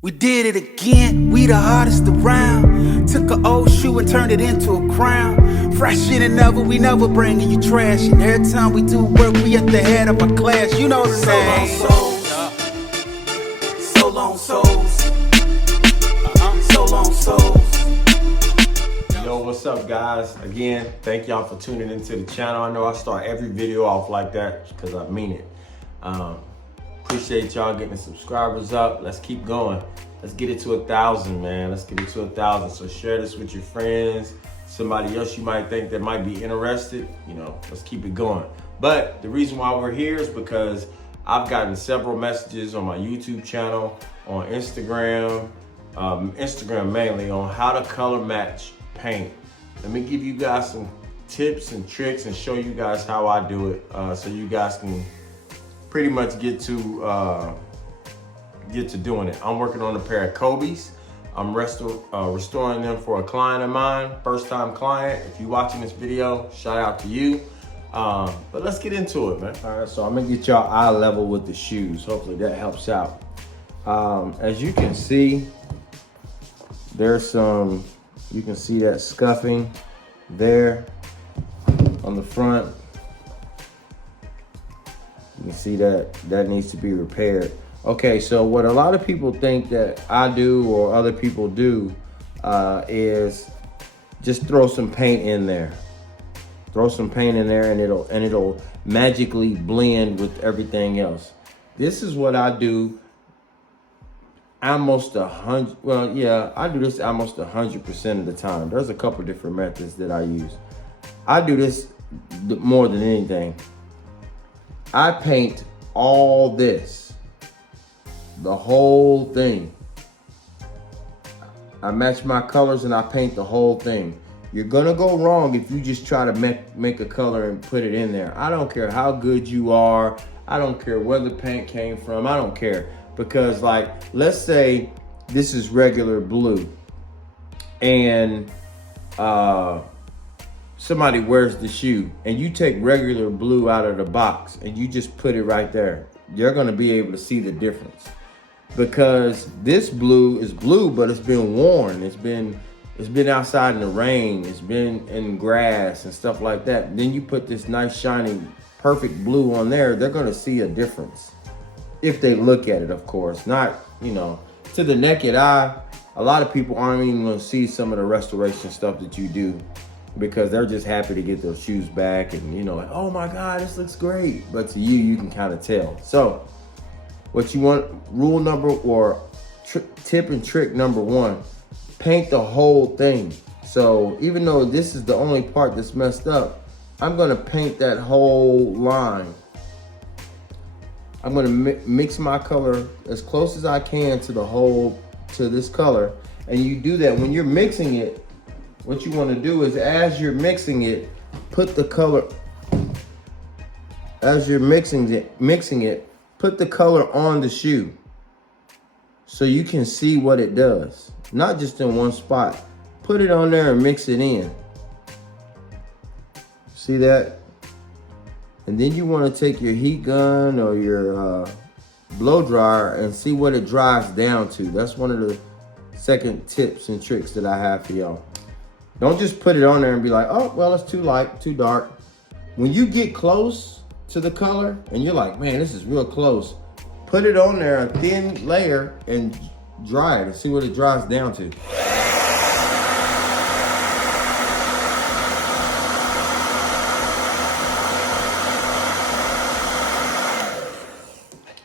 We did it again, we the hottest around. Took an old shoe and turned it into a crown. Fresher than ever, we never bringing you trash. And every time we do work, we at the head of our class. You know the name. So long souls. So long souls. Yo, what's up guys? Again, thank y'all for tuning into the channel. I know I start every video off like that because I mean it. Appreciate y'all getting the subscribers up. Let's keep going. Let's get it to 1,000, man. Let's get it to 1,000. So share this with your friends, somebody else you might think that might be interested. You know, let's keep it going. But the reason why we're here is because I've gotten several messages on my YouTube channel, on Instagram, Instagram mainly, on how to color match paint. Let me give you guys some tips and tricks and show you guys how I do it, so you guys can pretty much get to doing it. I'm working on a pair of Kobe's. I'm restoring them for a client of mine, first time client. If you're watching this video, shout out to you. But let's get into it, man. All right, so I'm gonna get y'all eye level with the shoes. Hopefully that helps out. As you can see, there's some, you can see that scuffing there on the front. You can see that needs to be repaired. Okay, so what a lot of people think that I do or other people do is just throw some paint in there. Throw some paint in there and it'll magically blend with everything else. This is what I do almost 100, well, yeah, I do this almost 100% of the time. There's a couple different methods that I use. I do this more than anything. I paint all this, the whole thing. I match my colors and I paint the whole thing. You're gonna go wrong if you just try to make a color and put it in there. I don't care how good you are. I don't care where the paint came from. I don't care. Because like, let's say this is regular blue and somebody wears the shoe and you take regular blue out of the box and you just put it right there, you're gonna be able to see the difference. Because this blue is blue, but it's been worn. It's been outside in the rain. It's been in grass and stuff like that. And then you put this nice shiny, perfect blue on there, they're gonna see a difference. If they look at it, of course. Not, you know, to the naked eye, a lot of people aren't even gonna see some of the restoration stuff that you do, because they're just happy to get their shoes back and, you know, like, oh my God, this looks great. But to you can kind of tell. So what you want, rule number or tip and trick number one, paint the whole thing. So even though this is the only part that's messed up, I'm gonna paint that whole line. I'm gonna mix my color as close as I can to this color. And you do that when you're mixing it. What you want to do is, as you're mixing it, put the color, as you're mixing it, put the color on the shoe so you can see what it does. Not just in one spot. Put it on there and mix it in. See that? And then you want to take your heat gun or your blow dryer and see what it dries down to. That's one of the second tips and tricks that I have for y'all. Don't just put it on there and be like, oh, well, it's too light, too dark. When you get close to the color and you're like, man, this is real close, put it on there, a thin layer, and dry it and see what it dries down to.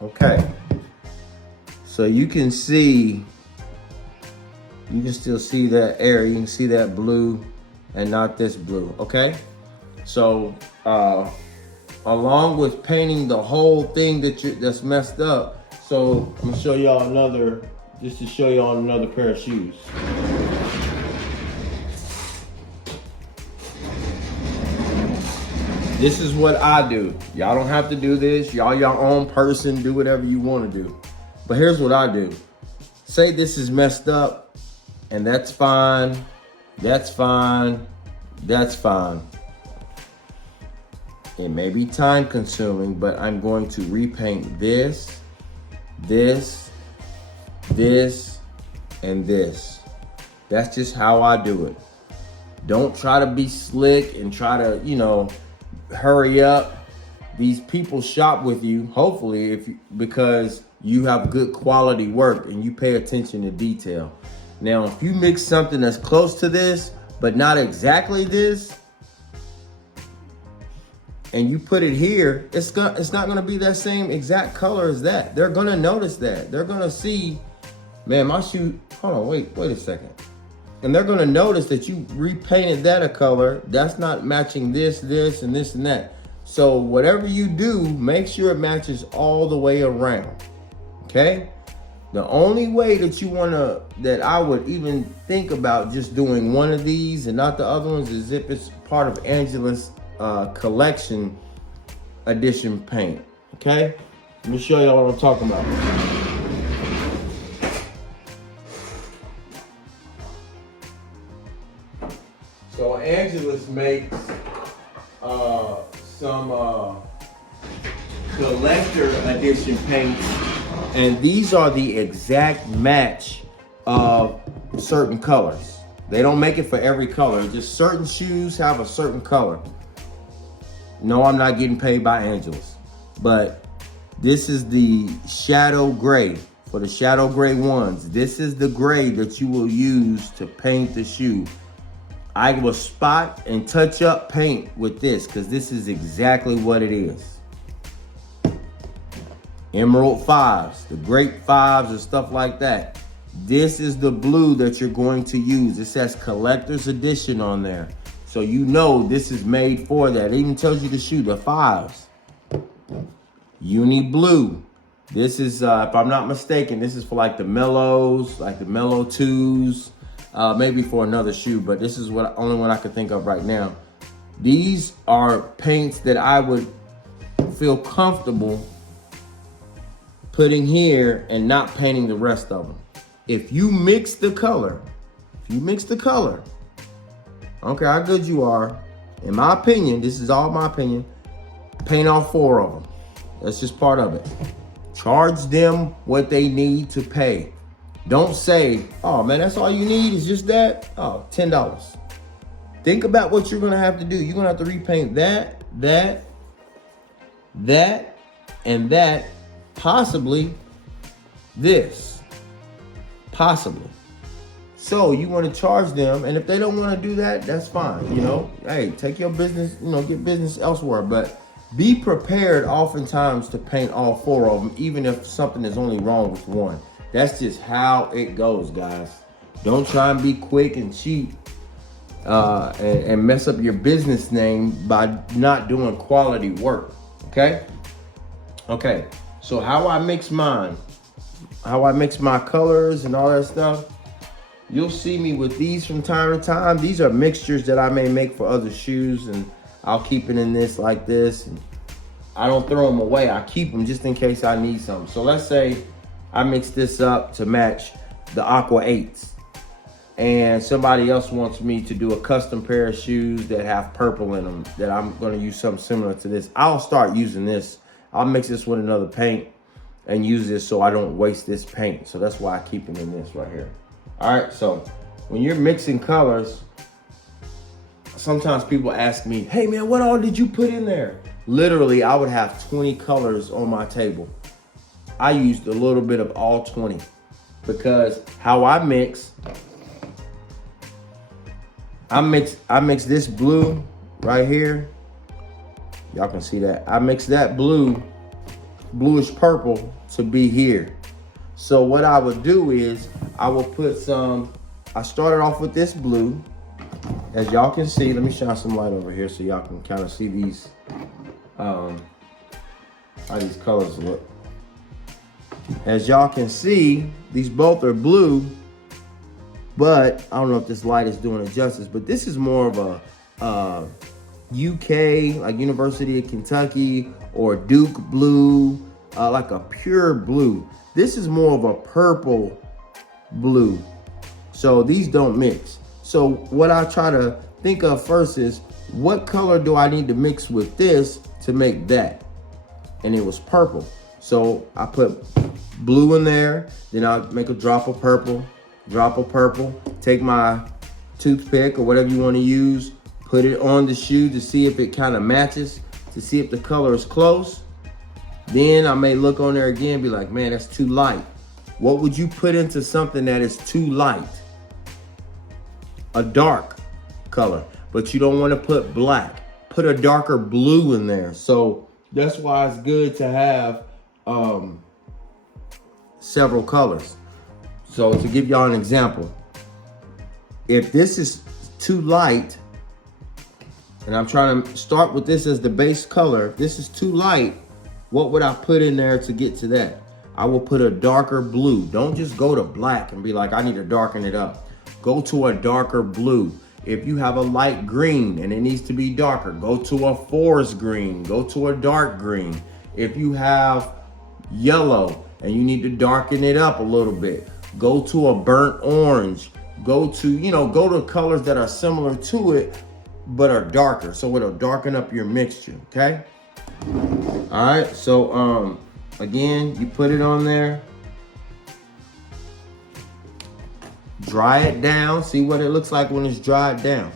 Okay, so you can see, you can still see that area. You can see that blue and not this blue, okay? So along with painting the whole thing that's messed up, so I'm gonna show y'all another, just to show y'all another pair of shoes. This is what I do. Y'all don't have to do this. Y'all your own person, do whatever you want to do. But here's what I do. Say this is messed up, and that's fine, that's fine, that's fine. It may be time consuming, but I'm going to repaint this, this, and this. That's just how I do it. Don't try to be slick and try to, you know, hurry up. These people shop with you, hopefully, because you have good quality work and you pay attention to detail. Now, if you mix something that's close to this, but not exactly this, and you put it here, it's not gonna be that same exact color as that. They're gonna notice that. They're gonna see, man, my shoe, hold on, wait a second. And they're gonna notice that you repainted that a color. That's not matching this, and this, and that. So whatever you do, make sure it matches all the way around, okay? The only way that I would even think about just doing one of these and not the other ones is if it's part of Angelus collection edition paint, okay? Let me show y'all what I'm talking about. So Angelus makes some collector edition paints, and these are the exact match of certain colors. They don't make it for every color. Just certain shoes have a certain color. No, I'm not getting paid by Angelus, but this is the shadow gray. For the shadow gray ones, this is the gray that you will use to paint the shoe. I will spot and touch up paint with this because this is exactly what it is. Emerald 5s, the grape 5s and stuff like that. This is the blue that you're going to use. It says collector's edition on there. So you know this is made for that. It even tells you the shoe, the 5s. Uni blue. This is, if I'm not mistaken, this is for like the mellows, like the mellow 2s. Maybe for another shoe, but this is what only one I could think of right now. These are paints that I would feel comfortable putting here and not painting the rest of them. If you mix the color, I don't care how good you are, in my opinion, this is all my opinion, paint all 4 of them. That's just part of it. Charge them what they need to pay. Don't say, oh man, that's all you need is just that? Oh, $10. Think about what you're gonna have to do. You're gonna have to repaint that, and that, possibly this, possibly. So you wanna charge them, and if they don't wanna do that, that's fine, you know? Hey, take your business, you know, get business elsewhere, but be prepared oftentimes to paint all 4 of them, even if something is only wrong with one. That's just how it goes, guys. Don't try and be quick and cheap and mess up your business name by not doing quality work, okay? Okay, so how I mix mine, how I mix my colors and all that stuff, you'll see me with these from time to time. These are mixtures that I may make for other shoes, and I'll keep it in this like this. And I don't throw them away. I keep them just in case I need some. So let's say I mix this up to match the Aqua 8s, and somebody else wants me to do a custom pair of shoes that have purple in them, that I'm gonna use something similar to this. I'll start using this. I'll mix this with another paint and use this so I don't waste this paint. So that's why I keep them in this right here. All right, so when you're mixing colors, sometimes people ask me, hey man, what all did you put in there? Literally, I would have 20 colors on my table. I used a little bit of all 20 because how I mix this blue right here. Y'all can see that. I mix that bluish purple to be here. So what I would do is I will put some, I started off with this blue. As y'all can see, let me shine some light over here so y'all can kind of see these, how these colors look. As y'all can see, these both are blue, but I don't know if this light is doing it justice, but this is more of a UK, like University of Kentucky, or Duke blue, like a pure blue. This is more of a purple blue. So these don't mix. So what I try to think of first is, what color do I need to mix with this to make that? And it was purple. So I put blue in there, then I'll make a drop of purple, take my toothpick or whatever you want to use, put it on the shoe to see if it kind of matches, to see if the color is close. Then I may look on there again and be like, man, that's too light. What would you put into something that is too light? A dark color, but you don't want to put black. Put a darker blue in there. So that's why it's good to have several colors. So to give y'all an example, if this is too light, and I'm trying to start with this as the base color, if this is too light, what would I put in there to get to that? I will put a darker blue. Don't just go to black and be like, I need to darken it up. Go to a darker blue. If you have a light green and it needs to be darker, go to a forest green, go to a dark green. If you have yellow and you need to darken it up a little bit, go to a burnt orange. Go to colors that are similar to it, but are darker. So it'll darken up your mixture, okay? All right, so again, you put it on there. Dry it down. See what it looks like when it's dried down.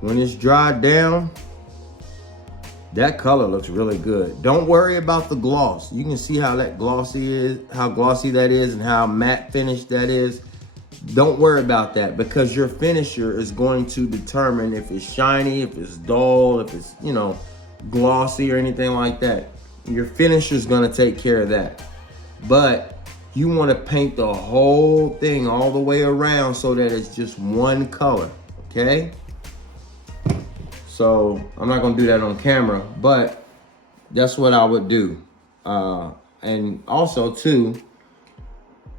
When it's dried down, that color looks really good. Don't worry about the gloss. You can see how glossy that is and how matte finish that is. Don't worry about that, because your finisher is going to determine if it's shiny, if it's dull, if it's, glossy or anything like that. Your finisher is going to take care of that. But you want to paint the whole thing all the way around so that it's just one color, okay? So I'm not going to do that on camera, but that's what I would do. And also too,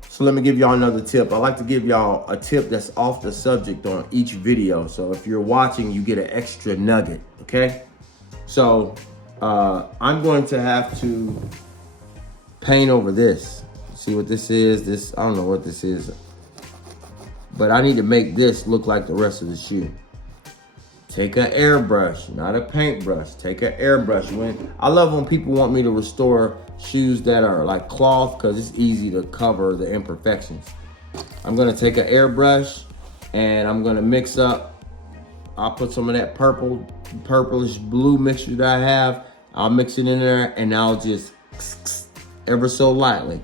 so let me give y'all another tip. I like to give y'all a tip that's off the subject on each video. So if you're watching, you get an extra nugget, okay? So I'm going to have to paint over this. See what this is? I don't know what this is, but I need to make this look like the rest of the shoe. Take an airbrush, not a paintbrush. Take an airbrush. I love when people want me to restore shoes that are like cloth, because it's easy to cover the imperfections. I'm gonna take an airbrush and I'm gonna mix up. I'll put some of that purplish blue mixture that I have. I'll mix it in there and I'll just ever so lightly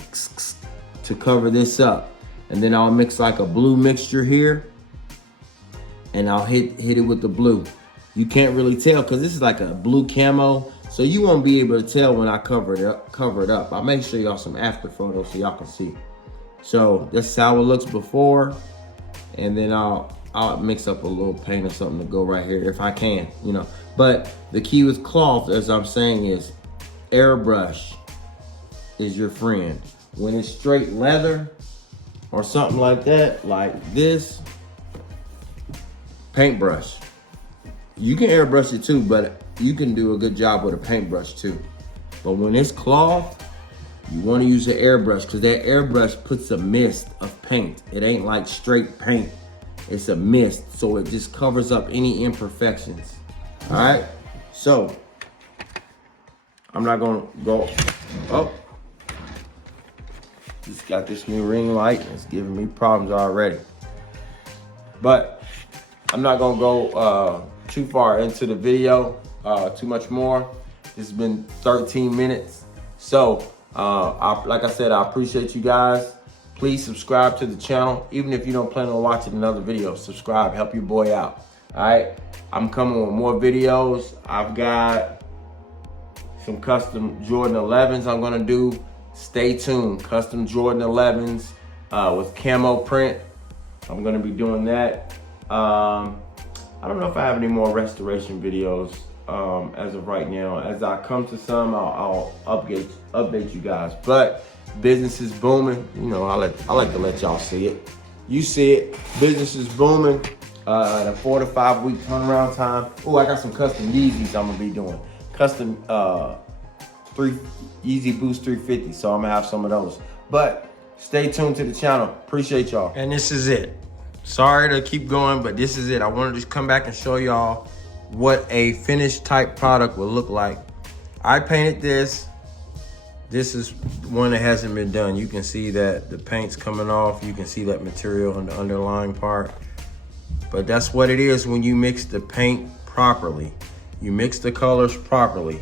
to cover this up. And then I'll mix like a blue mixture here, and I'll hit it with the blue. You can't really tell because this is like a blue camo, so you won't be able to tell when I cover it up. I'll make sure y'all some after photos so y'all can see. So that's how it looks before, and then I'll mix up a little paint or something to go right here if I can, But the key with cloth, as I'm saying, is airbrush is your friend. When it's straight leather or something like that, like this, paintbrush. You can airbrush it too, but you can do a good job with a paintbrush too. But when it's cloth, you want to use an airbrush, because that airbrush puts a mist of paint. It ain't like straight paint. It's a mist, so it just covers up any imperfections. All right, so I'm not gonna go. Oh, just got this new ring light. It's giving me problems already. But I'm not gonna go too far into the video, too much more. This has been 13 minutes. So, like I said, I appreciate you guys. Please subscribe to the channel. Even if you don't plan on watching another video, subscribe, help your boy out. All right, I'm coming with more videos. I've got some custom Jordan 11s I'm gonna do. Stay tuned, custom Jordan 11s with camo print. I'm gonna be doing that. I don't know if I have any more restoration videos as of right now. As I come to some, I'll update you guys. But business is booming. I like to let y'all see it. You see it. Business is booming. At a 4 to 5 week turnaround time. Oh, I got some custom Yeezys I'm gonna be doing. Custom Yeezy Boost 350. So I'm gonna have some of those. But Stay tuned to the channel. Appreciate y'all. And this is it. Sorry to keep going, but this is it. I wanted to come back and show y'all what a finished type product will look like. I painted this. This is one that hasn't been done. You can see that the paint's coming off. You can see that material on the underlying part. But that's what it is when you mix the paint properly. You mix the colors properly.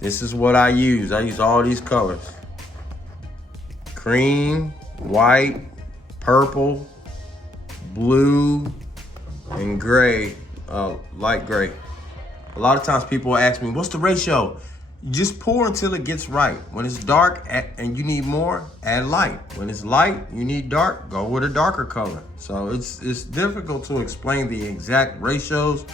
This is what I use. I use all these colors. Cream, white, purple, blue, and gray, light gray. A lot of times people ask me, what's the ratio? You just pour until it gets right. When it's dark and you need more, add light. When it's light, you need dark, go with a darker color. So it's difficult to explain the exact ratios,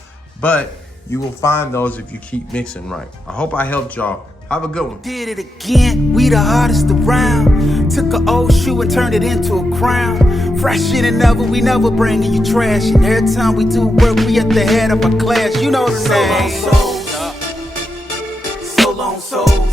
but you will find those if you keep mixing right. I hope I helped y'all. Have a good one. Did it again, we the hottest around. Took an old shoe and turned it into a crown. Fresh in and never, we never bringing you trash. And every time we do work, we at the head of a class. You know the name. So long, soul.